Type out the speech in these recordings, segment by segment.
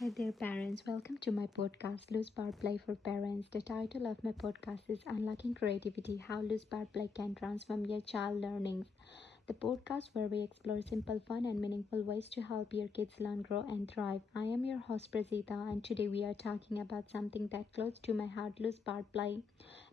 Hi there, parents. Welcome to my podcast, Loose Part Play for Parents. The title of my podcast is Unlocking Creativity How Loose Part Play Can Transform Your Child Learnings. The podcast where we explore simple, fun, and meaningful ways to help your kids learn, grow, and thrive. I am your host, Prasita, and today we are talking about something that close to my heart, loose part play.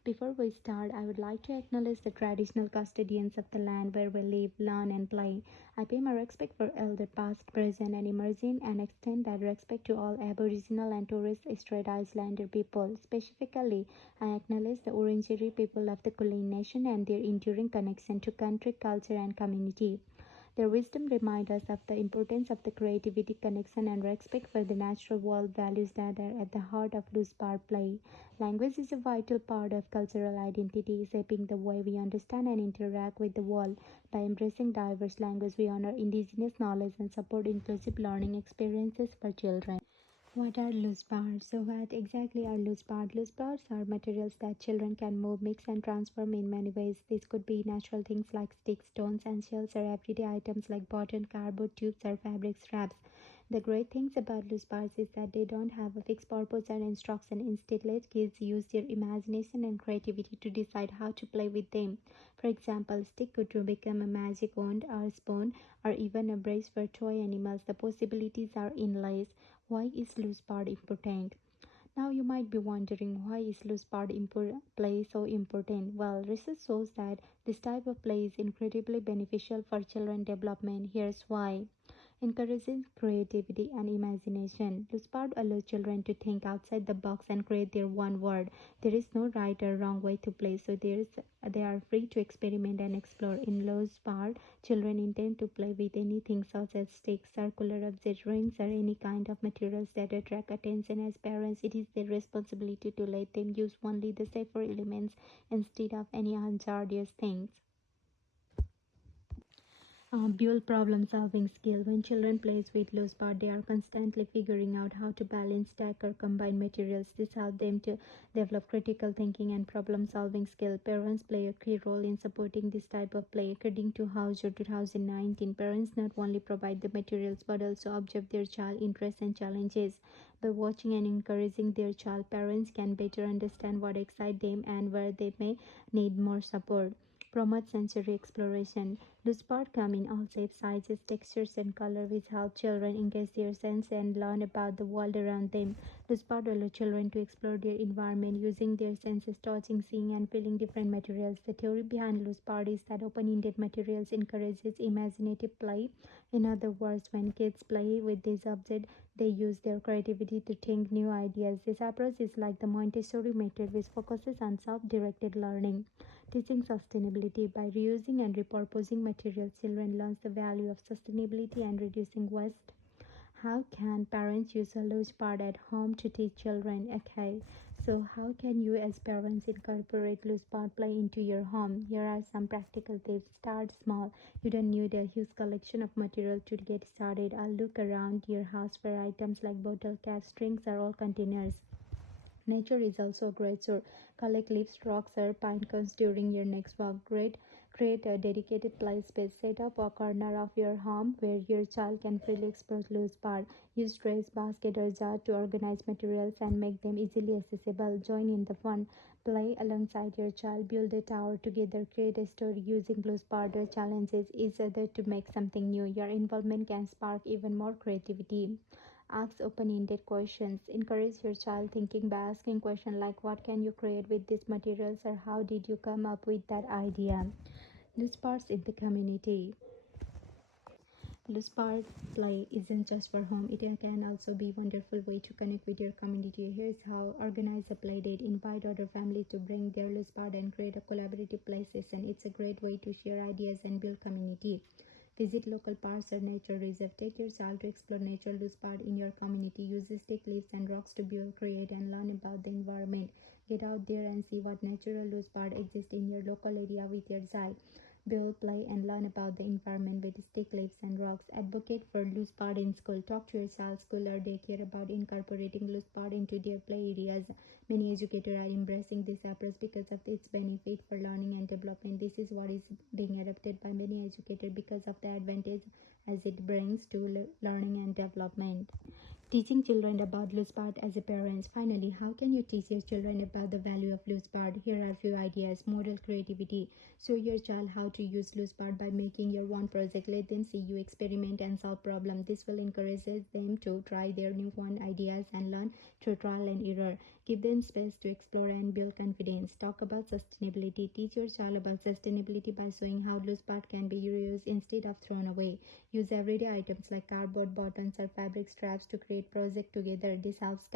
Before we start, I would like to acknowledge the traditional custodians of the land where we live, learn, and play. I pay my respect for elder past, present, and emerging, and extend that respect to all Aboriginal and Torres Strait Islander people. Specifically, I acknowledge the Wurundjeri people of the Kulin Nation and their enduring connection to country, culture, and community. Their wisdom reminds us of the importance of the creativity, connection, and respect for the natural world, values that are at the heart of loose part play. Language is a vital part of cultural identity, shaping the way we understand and interact with the world. By embracing diverse language, we honor indigenous knowledge and support inclusive learning experiences for children. What are loose parts? So, what exactly are loose parts? Loose parts are materials that children can move, mix, and transform in many ways. This could be natural things like sticks, stones, and shells, or everyday items like button, cardboard tubes, or fabric scraps. The great things about loose parts is that they don't have a fixed purpose or instruction. Instead, let kids use their imagination and creativity to decide how to play with them. For example, a stick could become a magic wand or a spoon or even a brace for toy animals. The possibilities are endless. Why is loose part important? Now you might be wondering, why is loose part play so important? Well, research shows that this type of play is incredibly beneficial for children development. Here's why. Encouraging creativity and imagination. Loose part allows children to think outside the box and create their own world. There is no right or wrong way to play, so they are free to experiment and explore. In loose part, children intend to play with anything such as sticks, circular objects, rings, or any kind of materials that attract attention. As parents, it is their responsibility to let them use only the safer elements instead of any hazardous things. Build problem solving skill. When children plays with loose part, they are constantly figuring out how to balance, stack, or combine materials. This helps them to develop critical thinking and problem solving skill. Parents play a key role in supporting this type of play. According to Hauser 2019, parents not only provide the materials but also observe their child interests and challenges. By watching and encouraging their child, parents can better understand what excites them and where they may need more support. Promote sensory exploration. Loose parts come in all shapes, sizes, textures, and colors, which help children engage their senses and learn about the world around them. Loose parts allow children to explore their environment using their senses, touching, seeing, and feeling different materials. The theory behind loose parts is that open-ended materials encourages imaginative play. In other words, when kids play with these objects, they use their creativity to think new ideas. This approach is like the Montessori method, which focuses on self-directed learning. Teaching sustainability. By reusing and repurposing materials, children learn the value of sustainability and reducing waste. How can parents use a loose part at home to teach children? Okay, so how can you as parents incorporate loose part play into your home? Here are some practical tips. Start small. You don't need a huge collection of material to get started. I'll look around your house for items like bottle caps, strings, or all containers. Nature is also a great source. Collect leaves, rocks, or pine cones during your next walk. Create a dedicated play space. Set up a corner of your home where your child can freely explore loose part. Use trays, basket, or jar to organize materials and make them easily accessible. Join in the fun. Play alongside your child. Build a tower together. Create a story using loose part or challenges each other to make something new. Your involvement can spark even more creativity. Ask open-ended questions. Encourage your child thinking by asking questions like, what can you create with these materials, or how did you come up with that idea? Loose parts in the community. Loose part play isn't just for home. It can also be a wonderful way to connect with your community. Here's how. Organize a play date. Invite other families to bring their loose part and create a collaborative play session. It's a great way to share ideas and build community. Visit local parks or nature reserve. Take your child to explore nature loose part in your community. Use stick, leaves, and rocks to build, create, and learn about the environment. Get out there and see what natural loose part exists in your local area with your child. Build, play, and learn about the environment with stick, leaves, and rocks. Advocate for loose part in school. Talk to your child's school or daycare about incorporating loose part into their play areas. Many educators are embracing this approach because of its benefit for learning and development. This is what is being adopted by many educators because of the advantage as it brings to learning and development. Teaching children about loose part as a parent. Finally, how can you teach your children about the value of loose part? Here are a few ideas. Model creativity. Show your child how to use loose part by making your own project. Let them see you experiment and solve problems. This will encourage them to try their new fun ideas and learn through trial and error. Give them space to explore and build confidence. Talk about sustainability. Teach your child about sustainability by showing how loose part can be reused instead of thrown away. Use everyday items like cardboard buttons or fabric straps to create projects together. This helps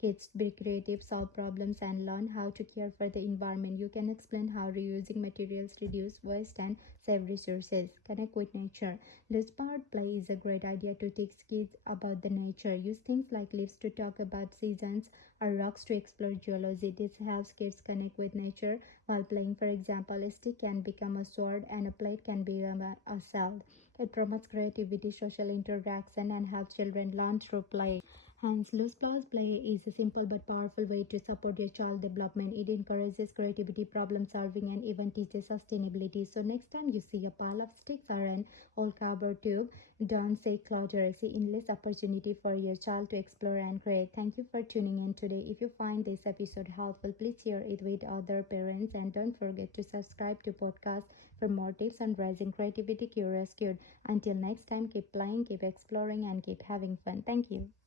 kids be creative, solve problems, and learn how to care for the environment. You can explain how reusing materials reduce waste and save resources. Connect with nature. Loose part play is a great idea to teach kids about the nature. Use things like leaves to talk about seasons or rocks to explore geology. This helps kids connect with nature while playing. For example, a stick can become a sword and a plate can become a sail. It promotes creativity, social interaction, and helps children learn through play. Hence, loose plus play is a simple but powerful way to support your child development. It encourages creativity, problem solving, and even teaches sustainability. So, next time you see a pile of sticks or an old cardboard tube, don't say clutter. See endless opportunity for your child to explore and create. Thank you for tuning in today. If you find this episode helpful, please share it with other parents and don't forget to subscribe to podcast for more tips on raising creativity, curious kid. Until next time, keep playing, keep exploring, and keep having fun. Thank you.